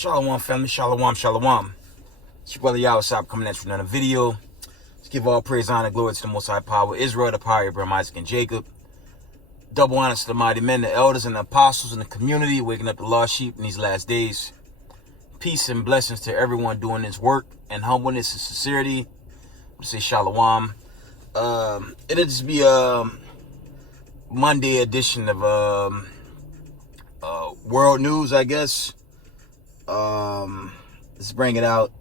Shalom family, shalom, shalom. It's your brother Yahweh coming at you with another video. Let's give all praise, honor, glory to the Most High Power, Israel, the power of Abraham, Isaac, and Jacob. Double honor to the mighty men, the elders, and the apostles in the community, waking up the lost sheep in these last days. Peace and blessings to everyone doing this work, and humbleness and sincerity. I say shalom. It'll just be a Monday edition of world news, I guess. Let's bring it out.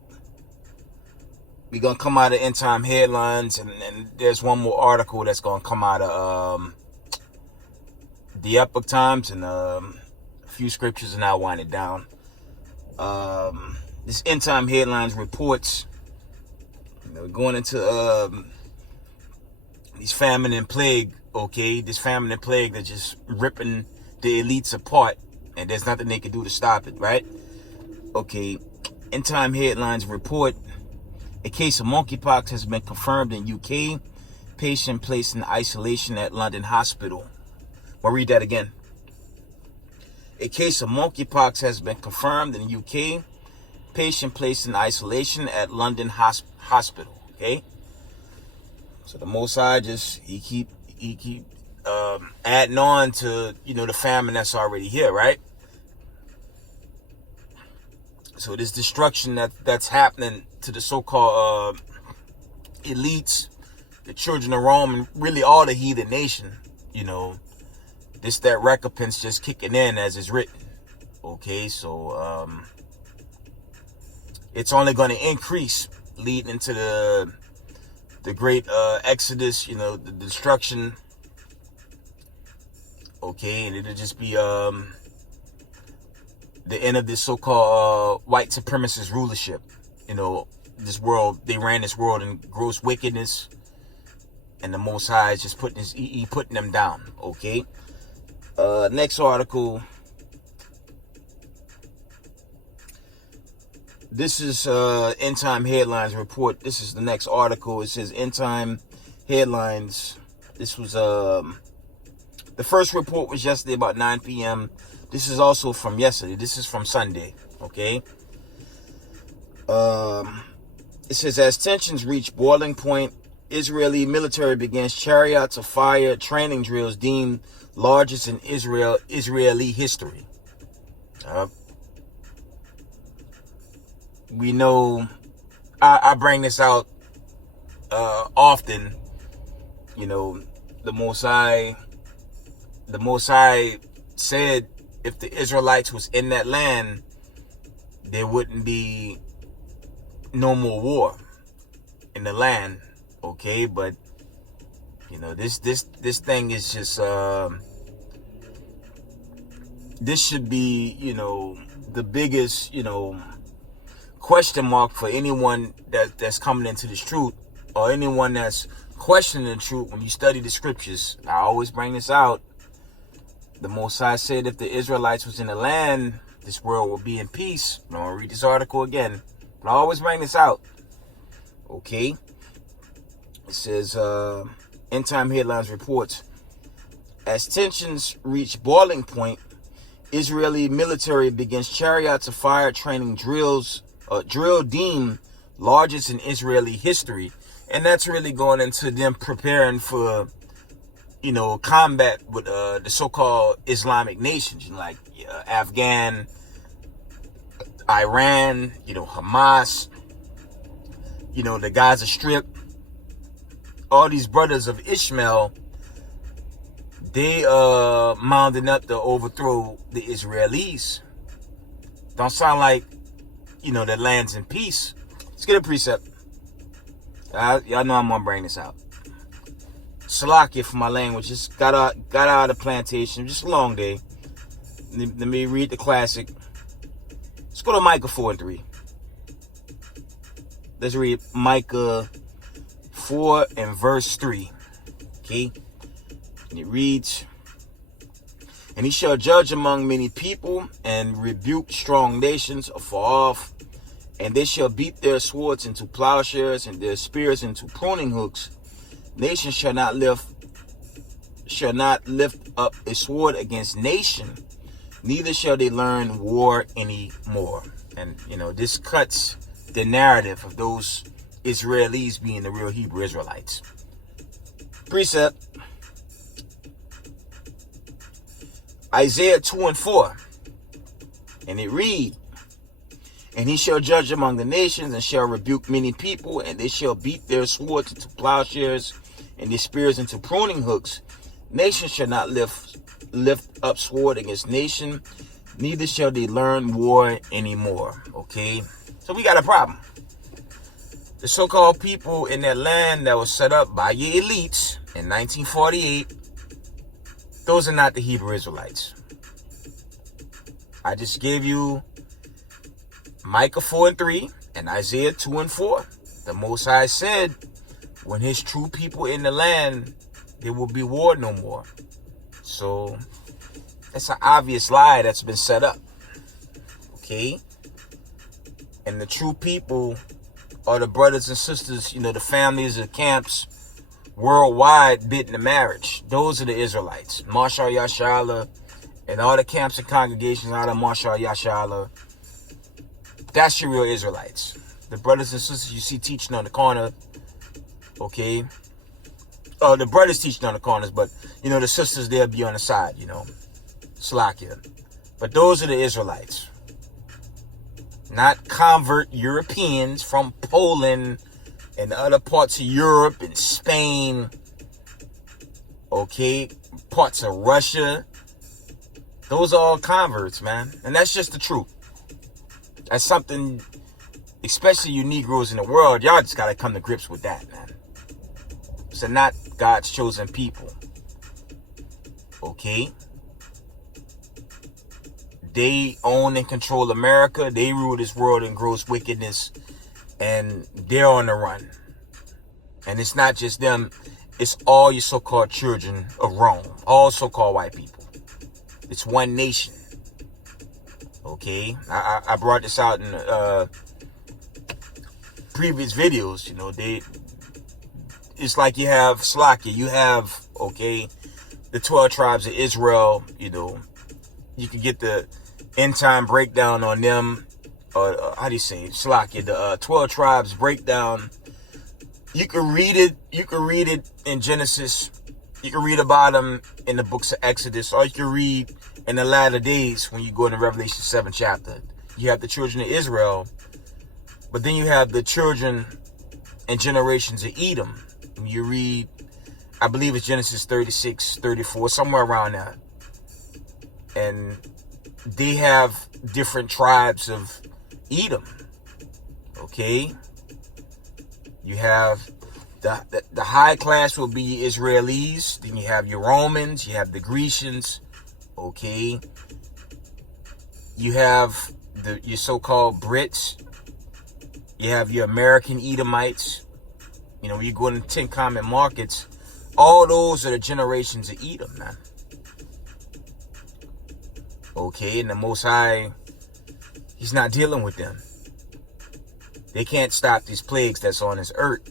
We're gonna come out of end time headlines, and there's one more article that's gonna come out of the Epoch Times, and a few scriptures, and I'll wind it down. This end time headlines reports, going into these famine and plague. Okay, this famine and plague that's just ripping the elites apart, and there's nothing they can do to stop it, right? Okay, end time headlines report a case of monkeypox has been confirmed in UK. Patient placed in isolation at London hospital. I'll read that again. A case of monkeypox has been confirmed in UK. Patient placed in isolation at London hospital. Okay, so the Most High he keep adding on to the famine that's already here, right? So this destruction that's happening to the so-called elites, the children of Rome, and really all the heathen nation, that recompense just kicking in as it's written. Okay, so it's only going to increase leading into the great exodus, the destruction. Okay, and it'll just be the end of this so-called white supremacist rulership. This world, they ran this world in gross wickedness, and the Most High is just putting them down. Okay. Next article. This is End Time Headlines report. This is the next article. It says End Time Headlines. This was the first report was yesterday about 9 p.m. This is also from yesterday. This is from Sunday. Okay. It says, as tensions reach boiling point, Israeli military begins chariots of fire training drills deemed largest in Israeli history. We know, I bring this out often. The Most High said if the Israelites was in that land, there wouldn't be no more war in the land. Okay, but this thing is just this should be the biggest question mark for anyone that's coming into this truth, or anyone that's questioning the truth. When you study the scriptures, I always bring this out. The Most High said if the Israelites was in the land, this world will be in peace. I'm going to read this article again, but I always bring this out. Okay. It says, End Time Headlines reports, as tensions reach boiling point, Israeli military begins chariots of fire training drill deemed largest in Israeli history. And that's really going into them preparing for combat with the so-called Islamic nations, like Afghan, Iran, Hamas, the Gaza Strip. All these brothers of Ishmael, they mounting up to overthrow the Israelis. Don't sound like that land's in peace. Let's get a precept. Y'all know I'm gonna bring this out. Salakia for my language. Just got out of the plantation. Just a long day. Let me read the classic. Let's go to Micah 4:3. Let's read Micah 4 and verse 3. Okay. And it reads, and he shall judge among many people and rebuke strong nations afar off, and they shall beat their swords into plowshares and their spears into pruning hooks. Nation shall not lift up a sword against nation, neither shall they learn war anymore. And, this cuts the narrative of those Israelis being the real Hebrew Israelites. Precept. Isaiah 2:4. And it read, and he shall judge among the nations, and shall rebuke many people, and they shall beat their swords into plowshares, and their spears into pruning hooks. Nation shall not lift up sword against nation, neither shall they learn war anymore. Okay? So we got a problem. The so-called people in that land that was set up by your elites in 1948, those are not the Hebrew Israelites. I just gave you Micah 4:3 and Isaiah 2:4. The Most High said, when his true people in the land, there will be war no more. So that's an obvious lie that's been set up. Okay? And the true people are the brothers and sisters, the families of camps worldwide bidden to marriage. Those are the Israelites. Marshal Yashala and all the camps and congregations out of Marshal Yashala. That's your real Israelites. The brothers and sisters you see teaching on the corner. Okay? The brothers teaching on the corners, but, the sisters, they'll be on the side, Slakia. But those are the Israelites. Not convert Europeans from Poland and other parts of Europe and Spain. Okay? Parts of Russia. Those are all converts, man. And that's just the truth. That's something, especially you Negroes in the world, y'all just got to come to grips with that, man. So not God's chosen people. Okay? They own and control America. They rule this world in gross wickedness. And they're on the run. And it's not just them. It's all your so-called children of Rome. All so-called white people. It's one nation. Okay? I brought this out in previous videos. It's like you have Slakia. You have, the 12 tribes of Israel. You can get the end time breakdown on them. How do you say it? Slakia, the 12 tribes breakdown. You can read it. You can read it in Genesis. You can read about them in the books of Exodus, or you can read in the latter days when you go into Revelation 7 chapter. You have the children of Israel, but then you have the children and generations of Edom. When you read, I believe it's Genesis 36, 34, somewhere around that. And they have different tribes of Edom. Okay? You have the high class will be Israelis. Then you have your Romans. You have the Grecians. Okay? You have your so-called Brits. You have your American Edomites. When you go into 10 common markets, all those are the generations of Edom, man. Okay, and the Most High, he's not dealing with them. They can't stop these plagues that's on this earth.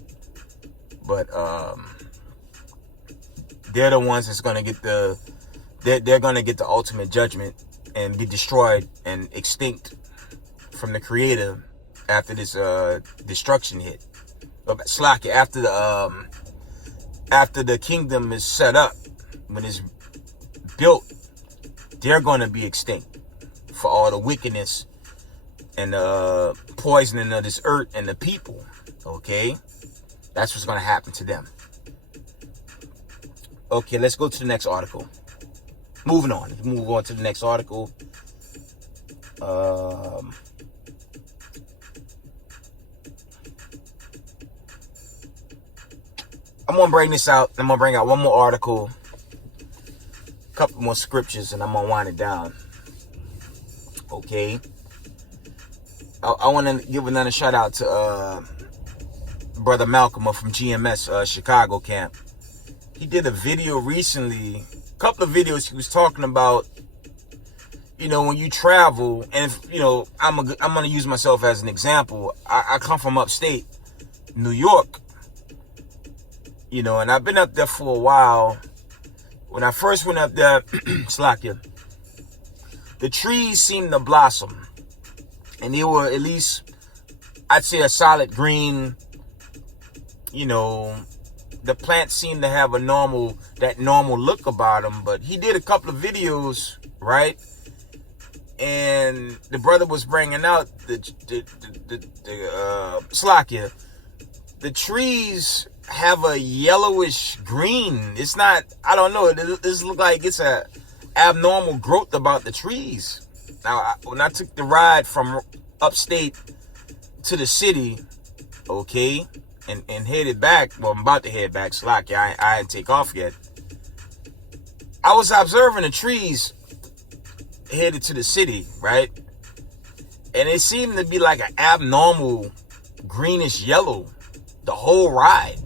But they're the ones that's gonna get they're gonna get the ultimate judgment and be destroyed and extinct from the Creator after this destruction hit. Slack, after the kingdom is set up, when it's built, they're going to be extinct for all the wickedness and the poisoning of this earth and the people. Okay? That's what's going to happen to them. Okay, let's go to the next article. Moving on. Let's move on to the next article. I'm going to bring this out. I'm going to bring out one more article, a couple more scriptures, and I'm going to wind it down. Okay? I want to give another shout out to Brother Malcolm from GMS Chicago camp. He did a video recently, a couple of videos he was talking about, when you travel, and if, I'm going to use myself as an example. I come from upstate New York. And I've been up there for a while. When I first went up there, Slakia, the trees seemed to blossom. And they were at least, I'd say, a solid green. You know, the plants seemed to have that normal look about them. But he did a couple of videos, right? And the brother was bringing out the Slakia. The trees have a yellowish green. It's not, I don't know. It looks like it's a abnormal growth about the trees. Now, when I took the ride from upstate to the city, okay, and headed back, well, I'm about to head back, Slakia. I didn't take off yet. I was observing the trees headed to the city, right? And it seemed to be like an abnormal greenish yellow the whole ride.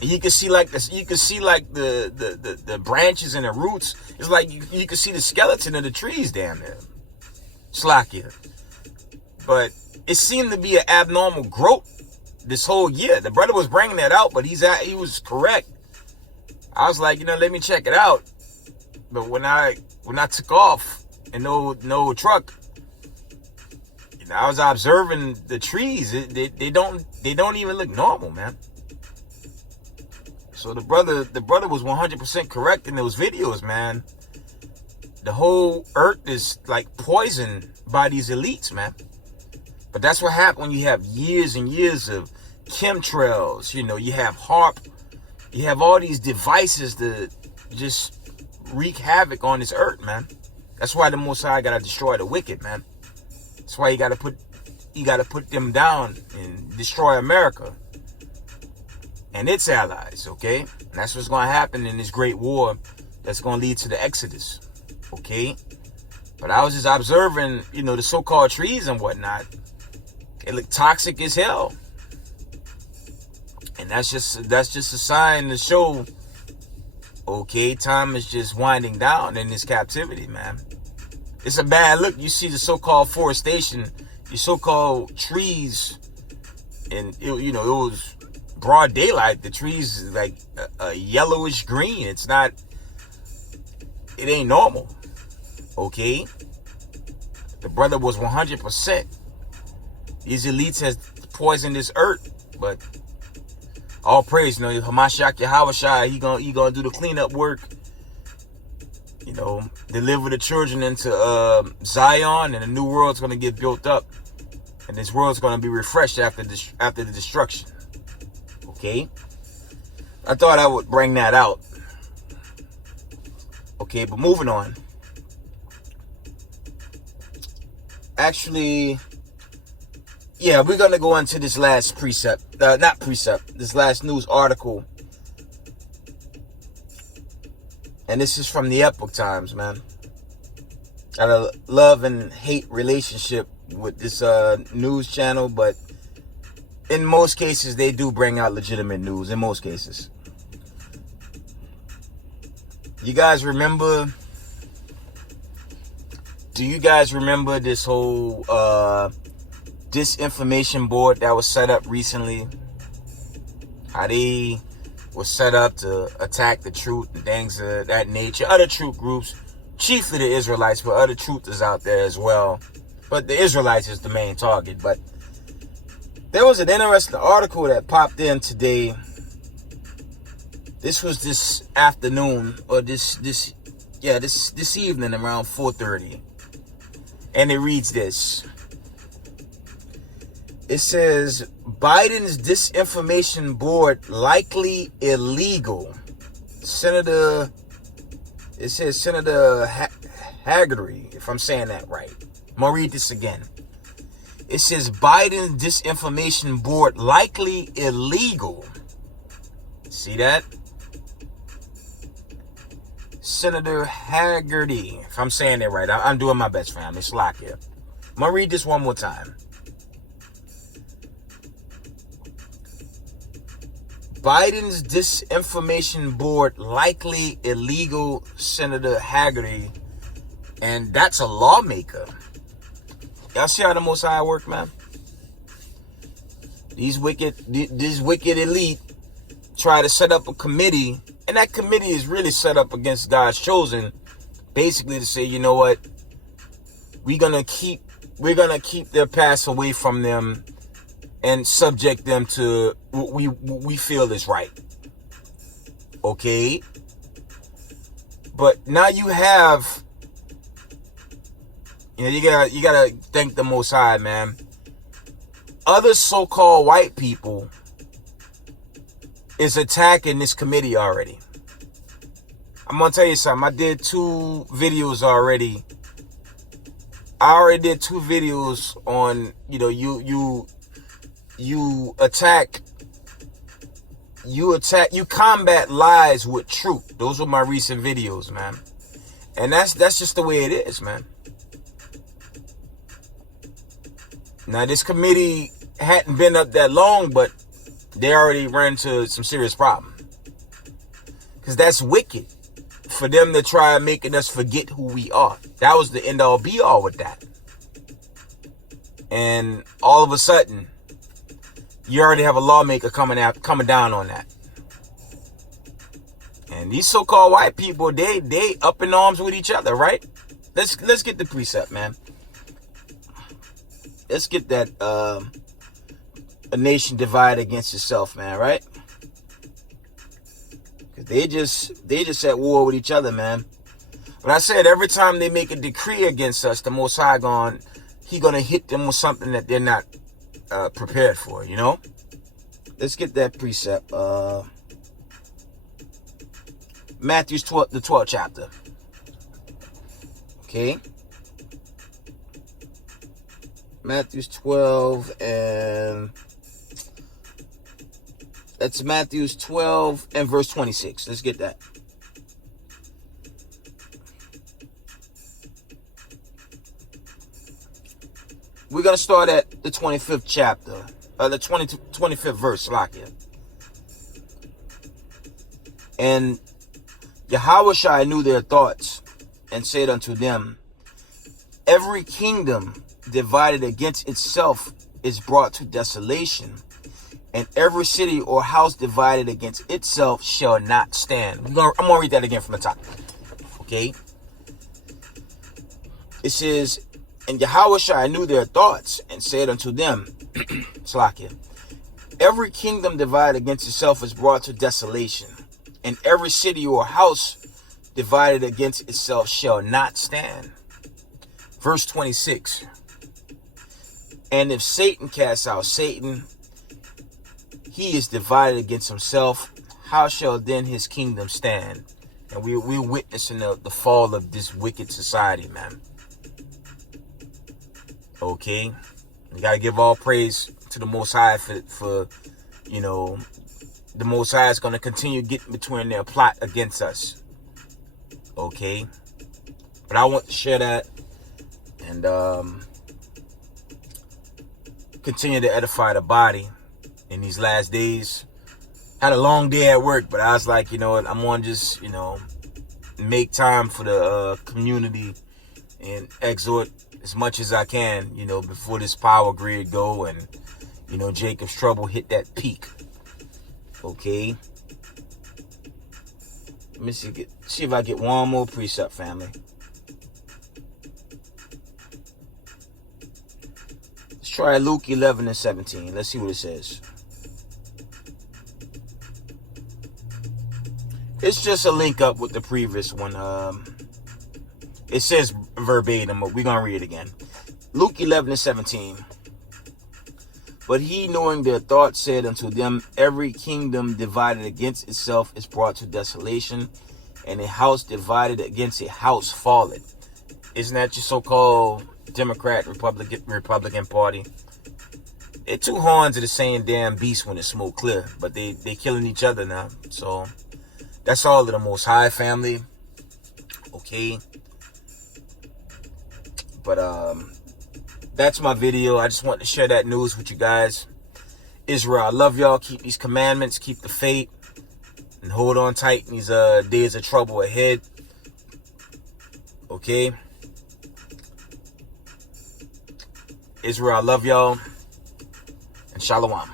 And you can see like this, you can see like the branches and the roots. It's like you can see the skeleton of the trees down there. Slakia. But it seemed to be an abnormal growth this whole year. The brother was bringing that out, but he was correct. I was like, let me check it out. But when I took off and no truck, I was observing the trees. They don't even look normal, man. So the brother was 100% correct in those videos, man. The whole earth is like poisoned by these elites, man. But that's what happens when you have years and years of chemtrails. You have HARP. You have all these devices to just wreak havoc on this earth, man. That's why the Most High gotta destroy the wicked, man. That's why you gotta put them down and destroy America and its allies, okay? And that's what's gonna happen in this great war that's gonna lead to the Exodus, okay? But I was just observing, the so-called trees and whatnot. It looked toxic as hell. And that's just a sign to show, okay, time is just winding down in this captivity, man. It's a bad look. You see the so-called forestation, the so-called trees, and it was broad daylight. The trees is like a yellowish green. It ain't normal. Okay? The brother was 100%. These elites has poisoned this earth, but all praise, Hamashiach Yahawashai, he gonna do the cleanup work. Deliver the children into Zion, and the new world's gonna get built up, and this world's gonna be refreshed after the destruction. Okay, I thought I would bring that out. Okay, but moving on. Actually, yeah, we're gonna go into this last this last news article. And this is from the Epoch Times, man. Got a love and hate relationship with this news channel, but in most cases, they do bring out legitimate news. In most cases. You guys remember? Do you guys remember this whole Disinformation Board that was set up recently? How they was set up to attack the truth and things of that nature. Other truth groups, chiefly the Israelites, but other truthers out there as well. But the Israelites is the main target. But there was an interesting article that popped in today. This was this afternoon, or this evening around 4:30. And it reads this. It says, Biden's Disinformation Board likely illegal. Senator Haggerty, if I'm saying that right. I'm going to read this again. It says, Biden's Disinformation Board likely illegal. See that? Senator Haggerty, if I'm saying it right. I'm doing my best, fam. It's locked here. I'm going to read this one more time. Biden's Disinformation Board likely illegal, Senator Haggerty, and that's a lawmaker. Y'all see how the Most High work, man? This wicked elite try to set up a committee, and that committee is really set up against God's chosen, basically to say, you know what? we're gonna keep their past away from them and subject them to what we feel is right. Okay? But now you have, you gotta thank the Most High, man. Other so-called white people is attacking this committee already. I'm gonna tell you something. I did 2 videos already. I already did 2 videos on, you combat lies with truth. Those were my recent videos, man. And that's just the way it is, man. Now, this committee hadn't been up that long, but they already ran into some serious problem. Because that's wicked for them to try making us forget who we are. That was the end all be all with that. And all of a sudden, you already have a lawmaker coming down on that. And these so-called white people, they up in arms with each other, right? Let's get the precept, man. Let's get that a nation divided against itself, man, right? They just at war with each other, man. But I said every time they make a decree against us, the Most High He gonna hit them with something that they're not prepared for, Let's get that precept. Matthew's 12, the 12th chapter. Okay. Matthew's 12 and that's Matthew's 12 and verse 26. Let's get that. We're going to start at the 25th chapter. The 25th verse, lock it. And Yahushua knew their thoughts and said unto them, every kingdom divided against itself is brought to desolation, and every city or house divided against itself shall not stand. I'm going to read that again from the top. Okay? It says, and Yahushua knew their thoughts and said unto them, Slakia, every kingdom divided against itself is brought to desolation, and every city or house divided against itself shall not stand. Verse 26. And if Satan casts out Satan, he is divided against himself. How shall then his kingdom stand? And we're witnessing the fall of this wicked society, man. Okay? We got to give all praise to the Most High for the Most High is going to continue getting between their plot against us. Okay? But I want to share that and continue to edify the body in these last days. Had a long day at work, but I was like, I'm going to just, make time for the community and exhort as much as I can, before this power grid go and, Jacob's trouble hit that peak. Okay. Let me see if I get one more precept, family. Let's try Luke 11 and 17. Let's see what it says. It's just a link up with the previous one. It says verbatim, but we're going to read it again. Luke 11 and 17. But he, knowing their thoughts, said unto them, every kingdom divided against itself is brought to desolation, and a house divided against a house falleth. Isn't that your so-called Democrat, Republican Party? They're two horns of the same damn beast when it's smoke clear, but they killing each other now. So that's all of the Most High, family. Okay. But that's my video. I just want to share that news with you guys. Israel, I love y'all. Keep these commandments, keep the faith, and hold on tight in these days of trouble ahead. Okay. Israel, I love y'all. And shalom.